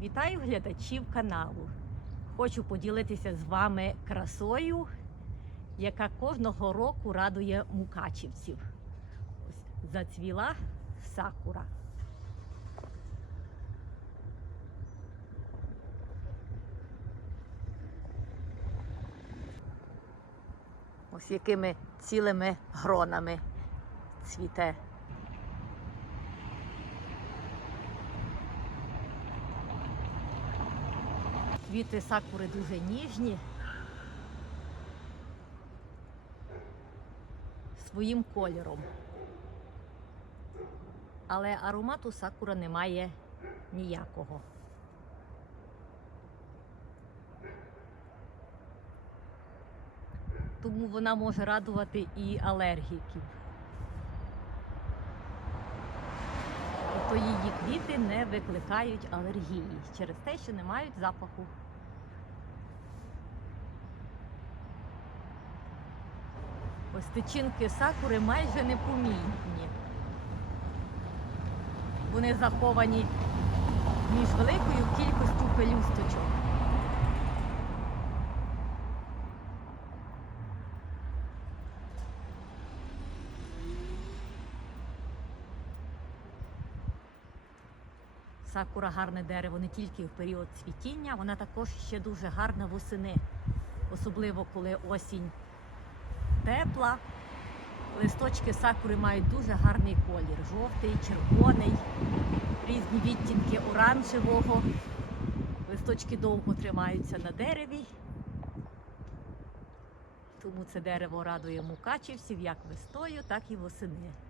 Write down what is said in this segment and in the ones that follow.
Вітаю глядачів каналу. Хочу поділитися з вами красою, яка кожного року радує мукачівців. Ось зацвіла сакура. Ось якими цілими гронами цвіте. Квіти сакури дуже ніжні. Своїм кольором. Але аромату сакура немає ніякого. Тому вона може радувати і алергіків. Тобто її квіти не викликають алергії через те, що не мають запаху. Ось тичинки сакури майже непомітні. Вони заховані між великою кількістю пелюсточок. Сакура гарне дерево не тільки в період цвітіння, вона також ще дуже гарна восени, особливо коли осінь тепла. Листочки сакури мають дуже гарний колір: жовтий, червоний, різні відтінки оранжевого. Листочки довго тримаються на дереві. Тому це дерево радує мукачівців як весною, так і восени.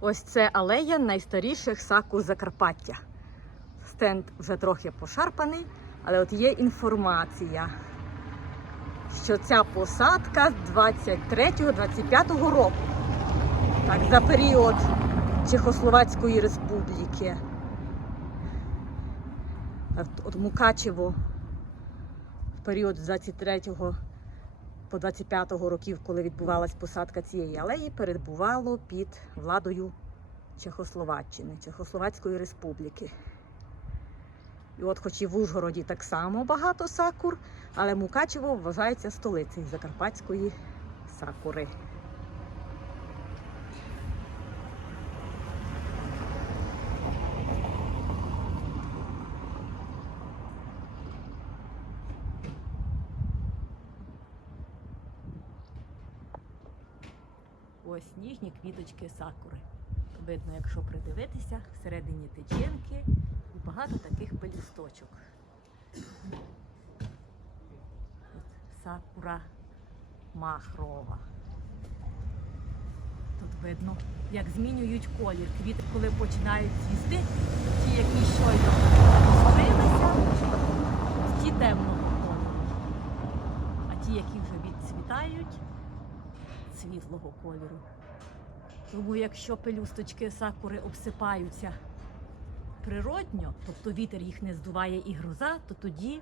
Ось це алея найстаріших сакур Закарпаття. Стенд вже трохи пошарпаний, але от є інформація, що ця посадка з 23-25 року. Так, за період Чехословацької республіки. От, Мукачево в період з 23 по 25-го років, коли відбувалась посадка цієї алеї, перебувало під владою Чехословаччини, Чехословацької республіки. І от, хоч і в Ужгороді так само багато сакур, але Мукачево вважається столицею Закарпатської сакури. Ось ніжні квіточки сакури. Видно, якщо придивитися, всередині тичинки і багато таких пелюсточок. От Сакура махрова. Тут видно, як змінюють колір. Квіти, коли починають цвісти, ті, які щойно розкрилися, ті темного кольору. А ті, які вже відцвітають, світлого кольору. Тому якщо пелюсточки сакури обсипаються природньо, тобто вітер їх не здуває і гроза, то тоді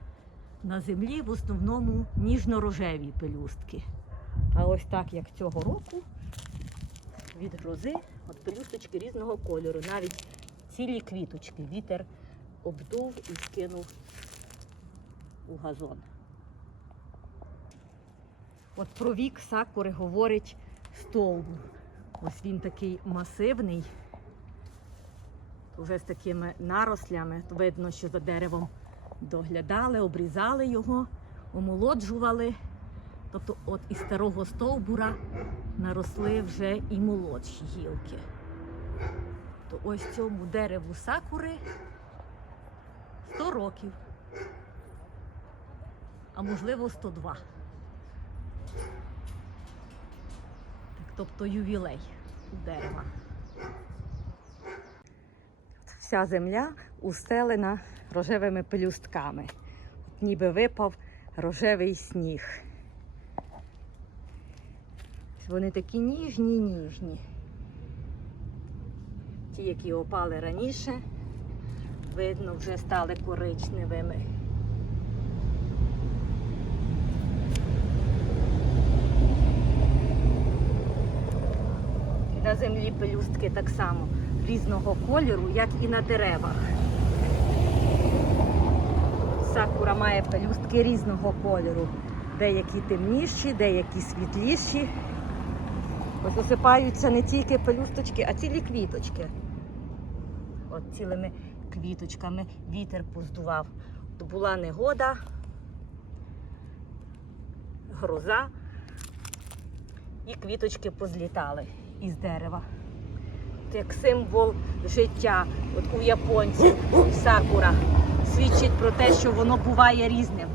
на землі в основному ніжно-рожеві пелюстки. А ось так, як цього року, від грози от пелюсточки різного кольору, навіть цілі квіточки вітер обдув і скинув у газон. От про вік сакури говорить стовбур. Ось він такий масивний, вже з такими нарослями. Видно, що за деревом доглядали, обрізали його, омолоджували. Тобто от із старого стовбура наросли вже і молодші гілки. То ось цьому дереву сакури 100 років, а можливо 102. Тобто ювілей дерева. Вся земля устелена рожевими пелюстками. От ніби випав рожевий сніг. Вони такі ніжні, ніжні. Ті, які опали раніше, видно, вже стали коричневими. Землі пелюстки так само різного кольору, як і на деревах. Сакура має пелюстки різного кольору. Деякі темніші, деякі світліші. Ось осипаються не тільки пелюсточки, а цілі квіточки. От цілими квіточками вітер поздував. Була негода, гроза, і квіточки позлітали із дерева. Як символ життя. От у японців сакура свідчить про те, що воно буває різним.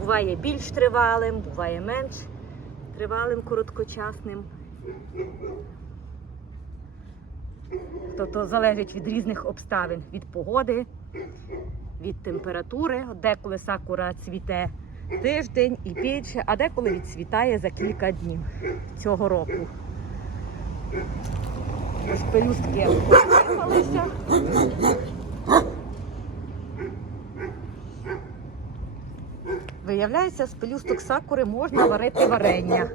Буває більш тривалим, буває менш тривалим, короткочасним. Тобто залежить від різних обставин, від погоди, від температури. Деколи сакура цвіте тиждень і більше, а деколи відцвітає за кілька днів цього року. Ось пелюстки посипалися. Виявляється, з пелюсток сакури можна варити варення.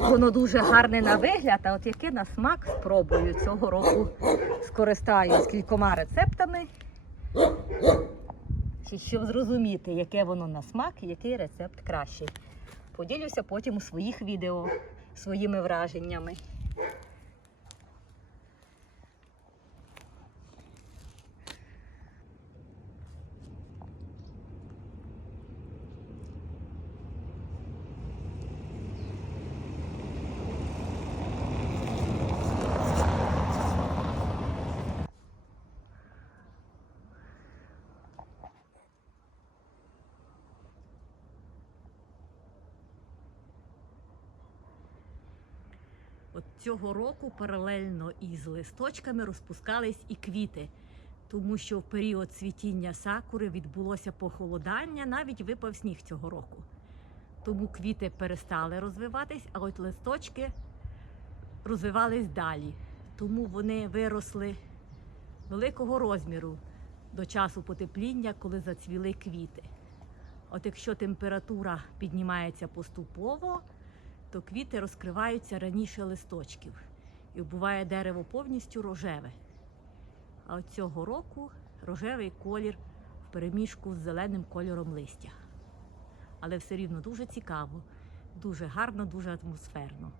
Воно дуже гарне на вигляд, а от яке на смак спробую цього року скористаюсь кількома рецептами, щоб зрозуміти, яке воно на смак і який рецепт кращий. Поділюся потім у своїх відео своїми враженнями. От цього року паралельно із листочками розпускались і квіти, тому що в період цвітіння сакури відбулося похолодання, навіть випав сніг цього року. Тому квіти перестали розвиватись, а от листочки розвивались далі. Тому вони виросли великого розміру до часу потепління, коли зацвіли квіти. От якщо температура піднімається поступово, то квіти розкриваються раніше листочків. І буває дерево повністю рожеве. А от цього року рожевий колір в переміжку з зеленим кольором листя. Але все рівно дуже цікаво, дуже гарно, дуже атмосферно.